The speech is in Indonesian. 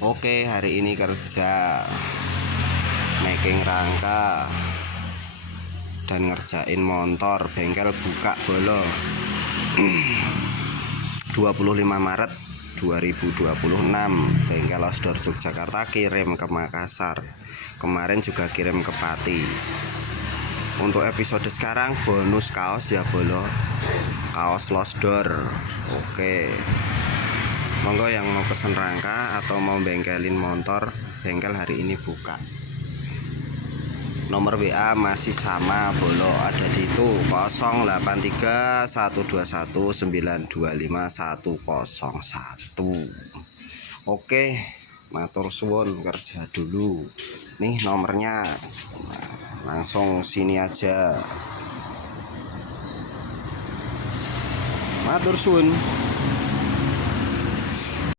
Oke, hari ini kerja making rangka dan ngerjain motor. Bengkel buka bolo 25 Maret 2026. Bengkel Osdor Yogyakarta kirim ke Makassar. Kemarin juga kirim ke Pati. Untuk episode sekarang bonus kaos ya bolo, kaos Losdor. Oke, monggo yang mau pesen rangka atau mau bengkelin motor, bengkel hari ini buka. Nomor WA masih sama bolo, ada di itu 083129251101. Oke, matur suwun, kerja dulu. Nih nomornya, langsung sini aja. Matur suwun.